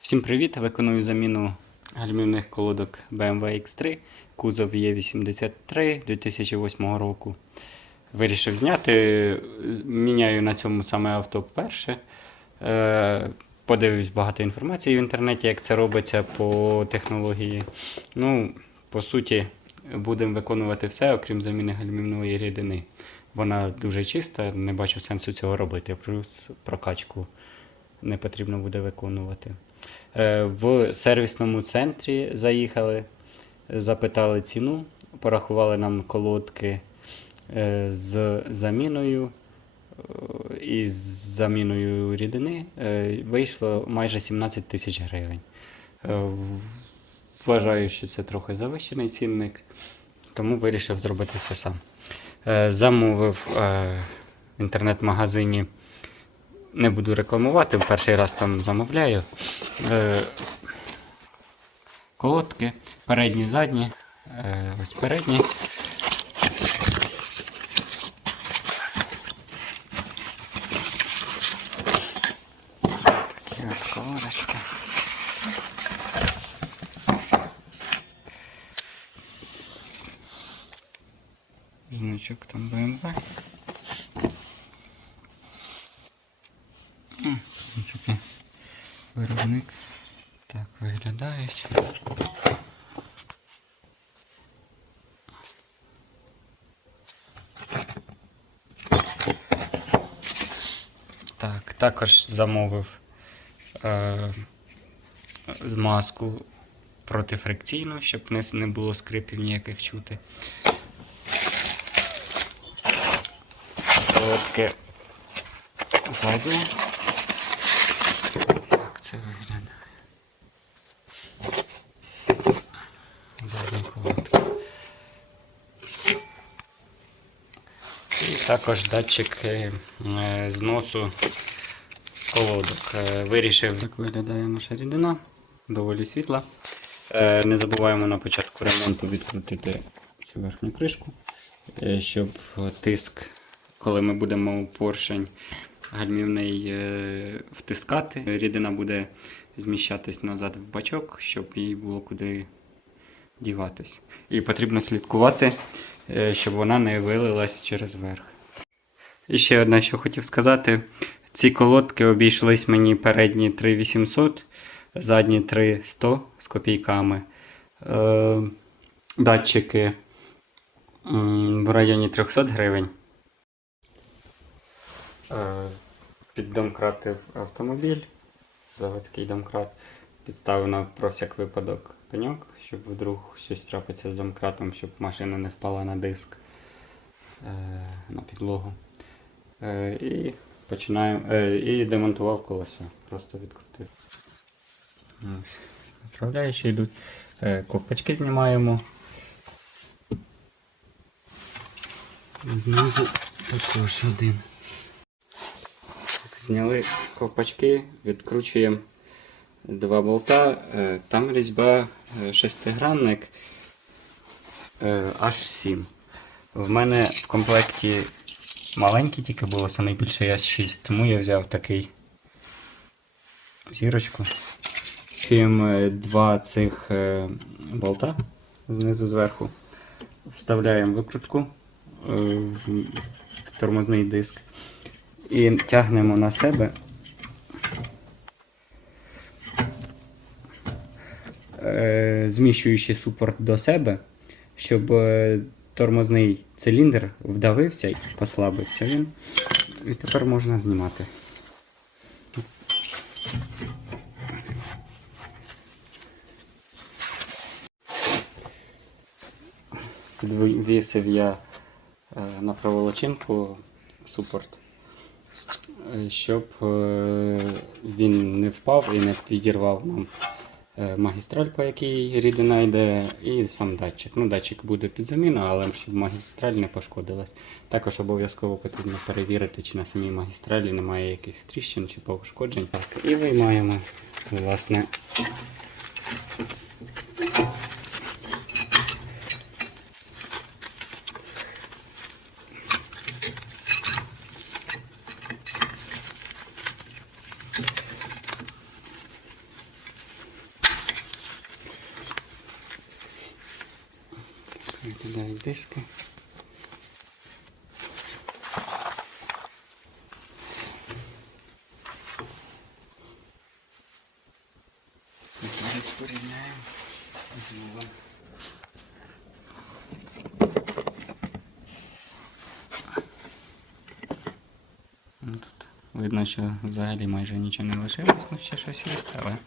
Всім привіт! Виконую заміну гальмівних колодок BMW X3, кузов Е83 2008 року. Вирішив зняти. Міняю на цьому саме авто вперше. Е, Подивився багато інформації в інтернеті, як це робиться по технології. Ну, по суті, будемо виконувати все, окрім заміни гальмівної рідини. Вона дуже чиста, не бачу сенсу цього робити. Плюс прокачку не потрібно буде виконувати. Е, В сервісному центрі заїхали, запитали ціну, порахували нам колодки е, з заміною е, і з заміною рідини. Вийшло майже 17 тисяч гривень. Вважаю, що це трохи завищений цінник, тому вирішив зробити це сам. Замовив в інтернет-магазині не буду рекламувати, перший раз там замовляю. Е, колодки, передні, задні. Е, ось передні. Значок там BMW. Значки. Виробник. Так виглядають. Так, також замовив е, змазку протифрикційну, щоб не, було скрипів ніяких чути. Колодки задні. Це виглядає. Колодка. І також датчик е, е, зносу колодок. Е, Вирішив, як виглядає наша рідина, доволі світла. Не забуваємо на початку ремонту відкрутити цю верхню кришку, щоб тиск, коли ми будемо у поршень гальмівний е, втискати, рідина буде зміщатись назад в бачок, щоб їй було куди діватись. І потрібно слідкувати, е, щоб вона не вилилась через верх. І ще одне, що хотів сказати. Ці колодки обійшлись мені передні 3800, задні 3100 з копійками. Е, датчики в районі 300 гривень. Е, Піддомкратив автомобіль, заводський домкрат. Підставив на про всяк випадок пеньок, щоб вдруг щось трапиться з домкратом, щоб машина не впала на диск е, на підлогу. Е, і починаємо. І демонтував колесо. Просто відкрутив. Ось. Направляючі йдуть. Ковпачки знімаємо. Знизу також один. Зняли ковпачки, відкручуємо два болта. Е, Там різьба е, шестигранник е, аж 7. В мене в комплекті маленький тільки було, саме більше аж 6, тому я взяв такий зірочку. Е, два цих е, болта знизу зверху. Вставляємо викрутку е, в тормозний диск і тягнемо на себе. Е, Зміщуючи супорт до себе, щоб е, тормозний циліндр вдавився і послабився він. І тепер можна знімати. Підвісив я е, на проволочинку супорт, щоб е, він не впав і не відірвав нам е, магістраль, по якій рідина йде, і сам датчик. Ну, датчик буде під заміну, але щоб магістраль не пошкодилась. Також обов'язково потрібно перевірити, чи на самій магістралі немає якихось тріщин чи пошкоджень. Так, і виймаємо власне. Виглядають диски. Зараз порівняємо з вулом. Ну, Тут видно, що взагалі майже нічого не лишилось, ну ще щось є, але. але...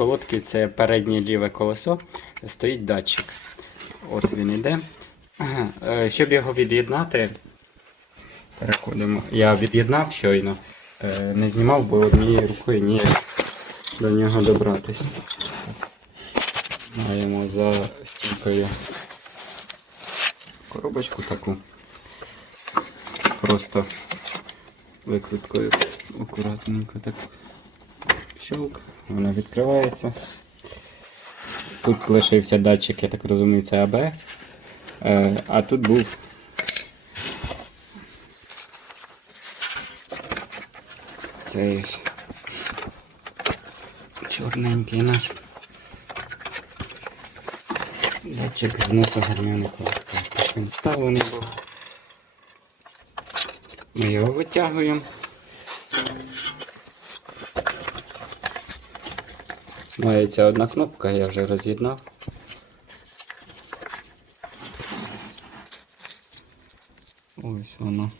колодки це переднє ліве колесо, стоїть датчик. От він іде. Е, Щоб його від'єднати, переходимо. Я від'єднав щойно, е, не знімав, бо однією рукою ніяк до нього добратися. Маємо за стінкою коробочку таку. Просто викруткою акуратненько так щелк, вона відкривається. Тут лишився датчик, я так розумію, це АБС. Е, а тут був цей чорненький наш датчик зносу гармівника. Він. Ми його витягуємо. Мається одна кнопка, я вже роз'єднав. Ось воно.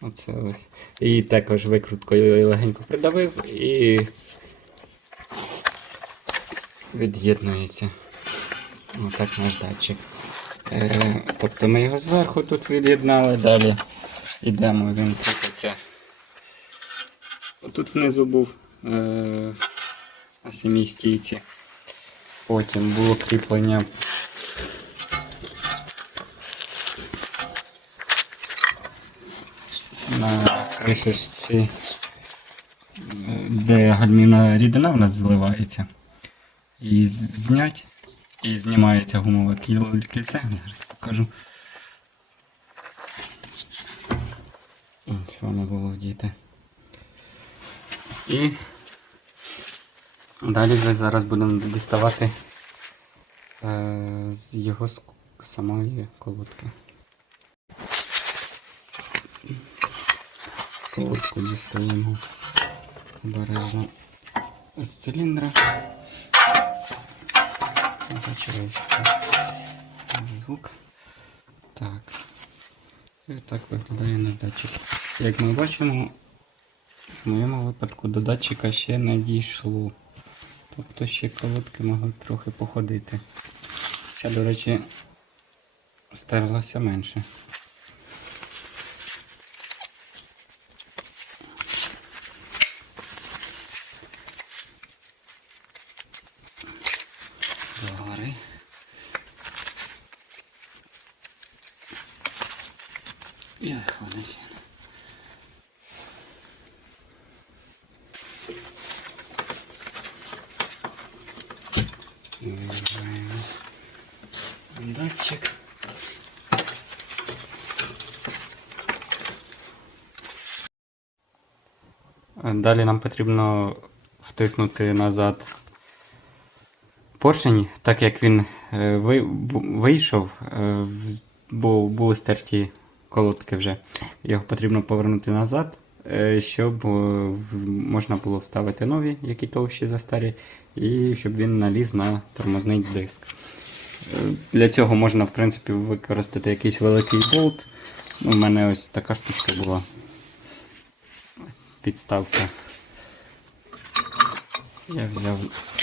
Оце ось. І також викруткою легенько придавив і від'єднується. Отак наш датчик. Е, тобто ми його зверху тут від'єднали, далі йдемо, він крутиться. Тут внизу був на самій стійці. Потім було кріплення на кришечці, е, де гальмівна рідина в нас зливається. З- знять і знімається гумове кіл- кільце. Зараз покажу. Ось воно було вдіти. І далі вже зараз будемо діставати е, з його з самої колодки. Колодку дістаємо обережно з циліндра. Звук. Так. І так виглядає наш датчик. Як ми бачимо, в моєму випадку до датчика ще не дійшло. Тобто ще колодки могли трохи походити. Ця, до речі, стерлася менше. Далі нам потрібно втиснути назад поршень, так як він е, вийшов, е, бо були стерті колодки вже. Його потрібно повернути назад, е, щоб можна було вставити нові, які товщі за старі, і щоб він наліз на тормозний диск. Для цього можна, в принципі, використати якийсь великий болт. У мене ось така штучка була. Підставка. Я взяв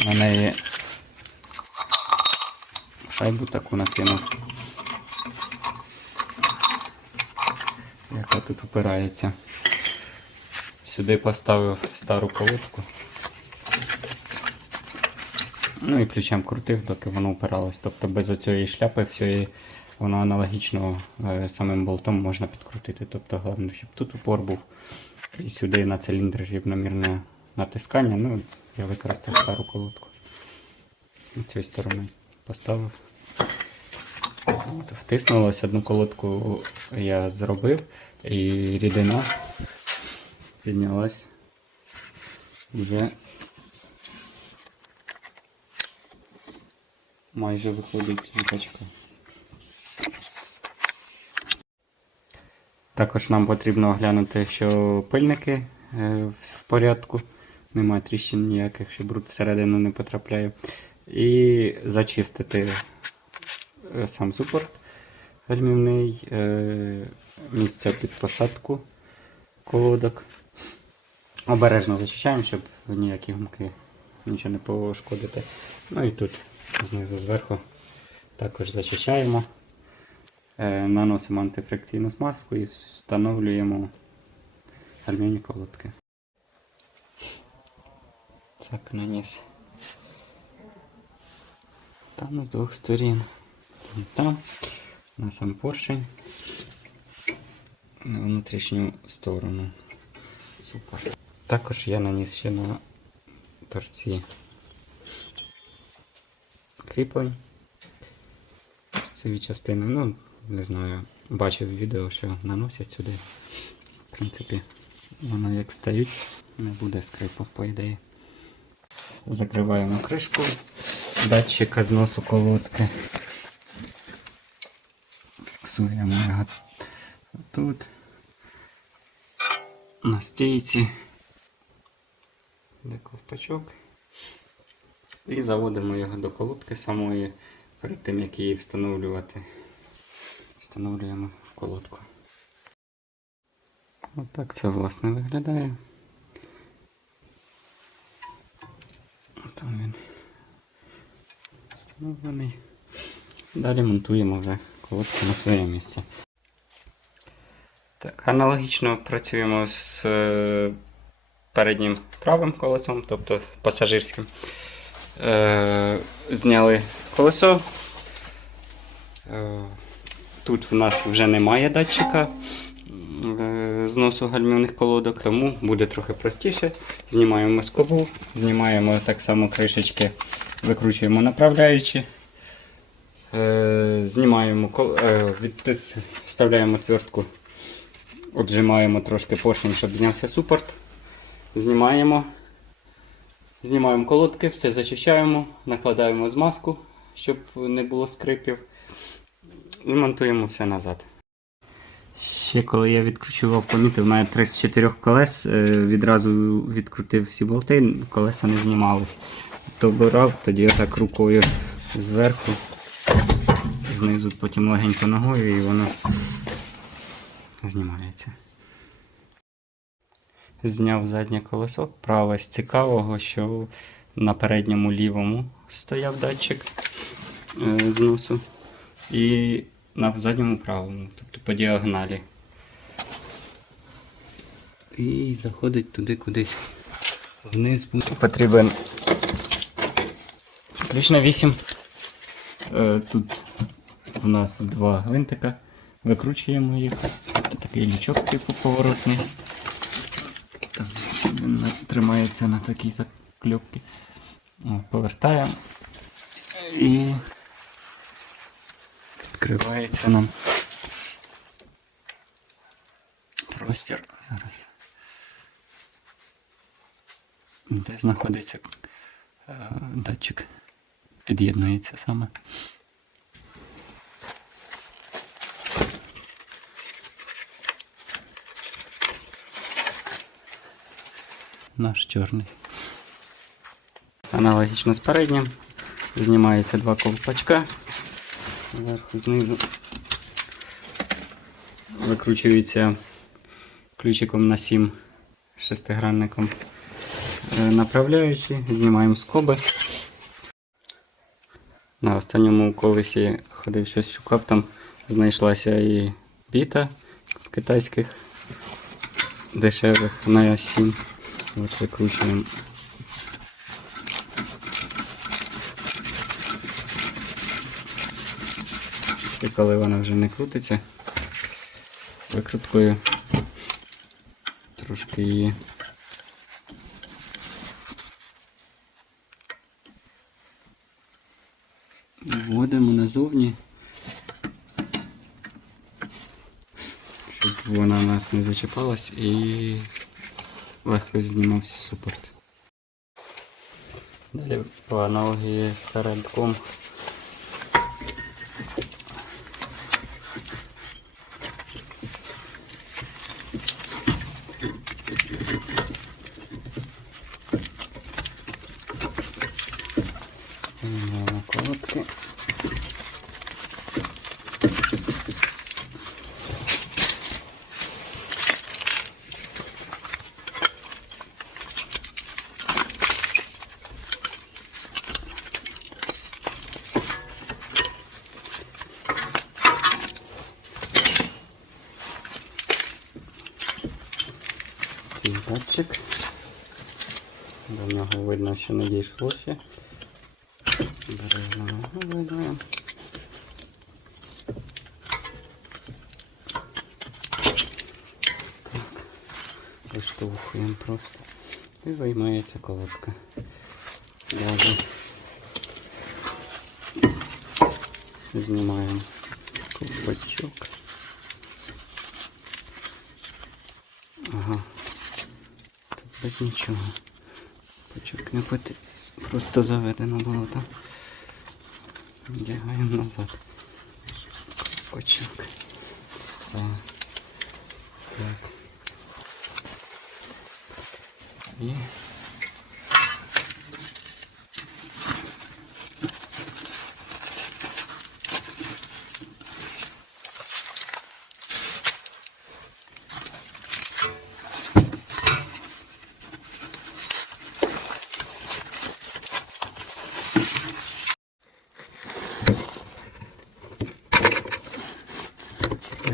на неї шайбу таку накинув. Яка тут упирається. Сюди поставив стару колодку. Ну і ключем крутив, доки воно упиралось. Тобто без оцієї шляпи всієї воно аналогічно е, самим болтом можна підкрутити. Тобто головне, щоб тут упор був. І сюди на циліндр рівномірне натискання. Ну, я використав стару колодку. З цієї сторони поставив. От, втиснулось, одну колодку я зробив, і рідина піднялась. Вже майже виходить з бачка. Також нам потрібно оглянути, що пильники е, в порядку, немає тріщин ніяких, що бруд всередину не потрапляє. І зачистити е, сам супорт гальмівний, е, місце під посадку колодок. Обережно зачищаємо, щоб ніякі гумки нічого не пошкодити. Ну і тут знизу зверху також зачищаємо. Е, Наносимо антифрикційну смазку і встановлюємо гальмівні колодки. Так, наніс. Там з двох сторін. І там на сам поршень. На внутрішню сторону. Супер. Також я наніс ще на торці кріплень. Ці частини, ну, не знаю, бачив відео, що наносять сюди. В принципі, воно як стають, не буде скрипу, по ідеї. Закриваємо кришку датчика зносу колодки. Фіксуємо його тут. На стійці. Де ковпачок. І заводимо його до колодки самої перед тим, як її встановлювати. Встановлюємо в колодку. Отак це власне виглядає. Там він встановлений. Далі монтуємо вже колодку на своє місце. Так, аналогічно працюємо з е, переднім правим колесом, тобто пасажирським. Е, зняли колесо. Тут в нас вже немає датчика е, зносу гальмівних колодок, тому буде трохи простіше. Знімаємо скобу, знімаємо так само кришечки, викручуємо направляючи. Е, знімаємо е, вставляємо твертку, обжимаємо трошки поршень, щоб знявся супорт. Знімаємо. Знімаємо колодки, все зачищаємо, накладаємо змазку, щоб не було скрипів. І монтуємо все назад. Ще коли я відкручував, помітив, має 3 з 4 колес, е, відразу відкрутив всі болти, колеса не знімались. Добирав, тоді я так рукою зверху, знизу, потім легенько ногою і воно знімається. Зняв заднє колесо, праве з цікавого, що на передньому лівому стояв датчик е, зносу. І на задньому правому, тобто по діагоналі. І заходить туди кудись вниз. буде. Потрібен ключ на 8. Е, Тут у нас два гвинтика. Викручуємо їх. Такий лючок типу поворотний. Там він тримається на такій закльопці. Повертаємо. І відкривається нам простір зараз. Де знаходиться е, датчик. Під'єднується саме. Наш чорний. Аналогічно з переднім. Знімається два ковпачка. Зверху знизу. Викручується ключиком на 7 шестигранником е, направляючи, знімаємо скоби. На останньому колесі ходив щось шукав, там знайшлася і біта китайських дешевих на 7. От викручуємо. І коли вона вже не крутиться, викруткою трошки її вводимо назовні, щоб вона у нас не зачіпалась і легко знімався супорт. Далі по аналогії з передком До нього видно, що не дійшло ще. Бережно його видаємо. Так. Виштовхуємо просто. І виймається колодка. Далі. Знімаємо ковбачок. Ага. Тут без нічого. Почок не бути Просто заведено було там. Назад. Очок. Все. Так. І.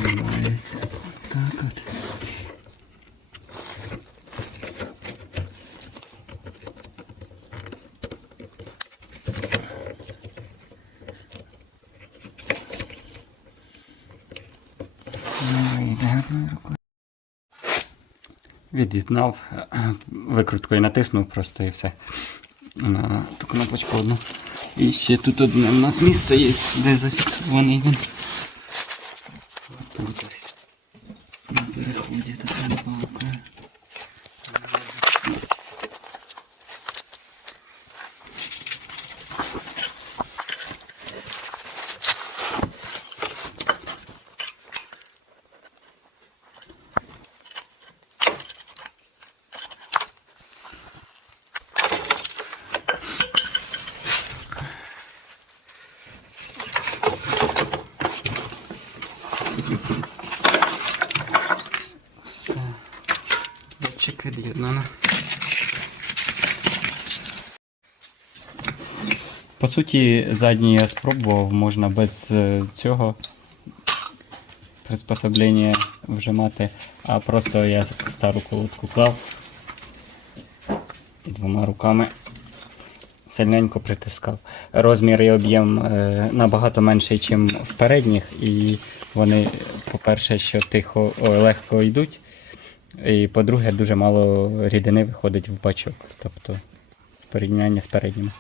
Приймається. Так от. Ну, йде одною рукою. Від'єднав, викруткою натиснув просто і все. На ту кнопочку одну. І ще тут одне у нас місце є, де зафіксований він. Тут ось. На переході така палка. Все. Датчик від'єднано. По суті, задній я спробував, можна без е, цього приспособлення вжимати, а просто я стару колодку клав і двома руками сильненько притискав. Розмір і об'єм е, набагато менший, ніж в передніх, і вони, по-перше, що тихо легко йдуть. І по-друге, дуже мало рідини виходить в бачок. Тобто порівняння з передніми.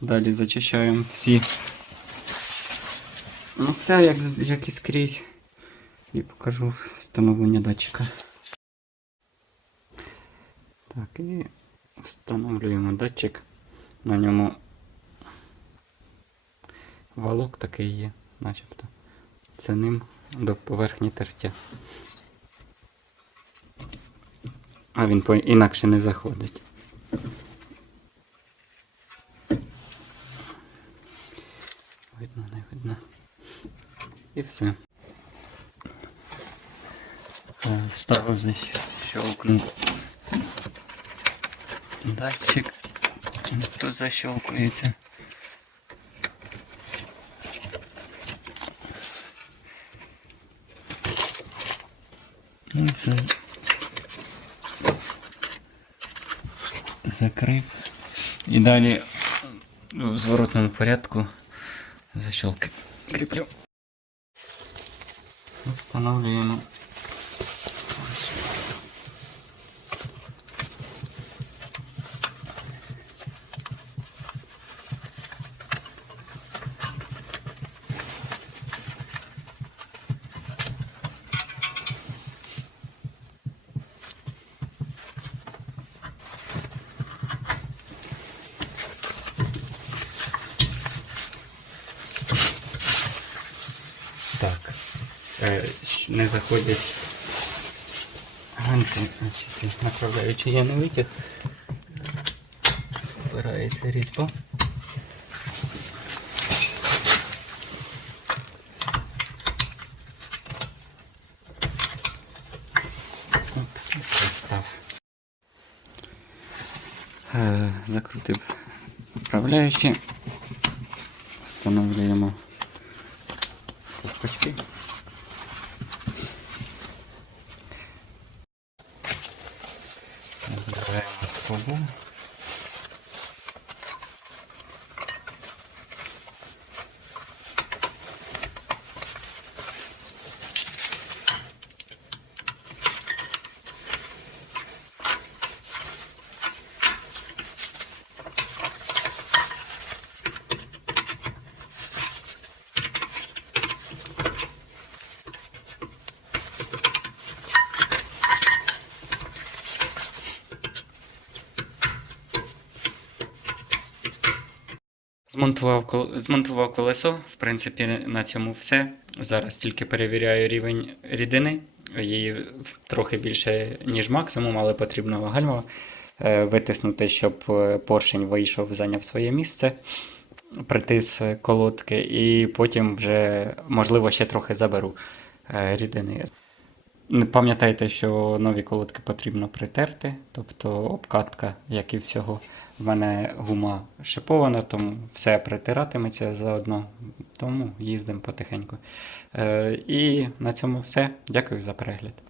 Далі зачищаємо всі місця, як, як і скрізь. І покажу встановлення датчика. Так, і встановлюємо датчик. На ньому валок такий є, начебто. Це ним до поверхні тертя. А він інакше не заходить. Видно, не видно. І все. Ставив защелкнув датчик. Тут защелкується. Ну, і все. Закрив. І далі в зворотному порядку защелки кріплю. Встановлюємо. Не заходять ганки, значить, направляючи я не витяг. Збирається різьба. Е, Закрутив управляючи. Встановлюємо ковпачки. Набираємо скобу. Змонтував, змонтував колесо. В принципі, на цьому все. Зараз тільки перевіряю рівень рідини. Її трохи більше, ніж максимум, але потрібно гальма е, витиснути, щоб е, поршень вийшов, зайняв своє місце, притис колодки, і потім вже, можливо, ще трохи заберу е, рідини. Не Пам'ятайте, що нові колодки потрібно притерти, тобто обкатка, як і всього. В мене гума шипована, тому все притиратиметься заодно. Тому їздимо потихеньку. Е, і на цьому все. Дякую за перегляд.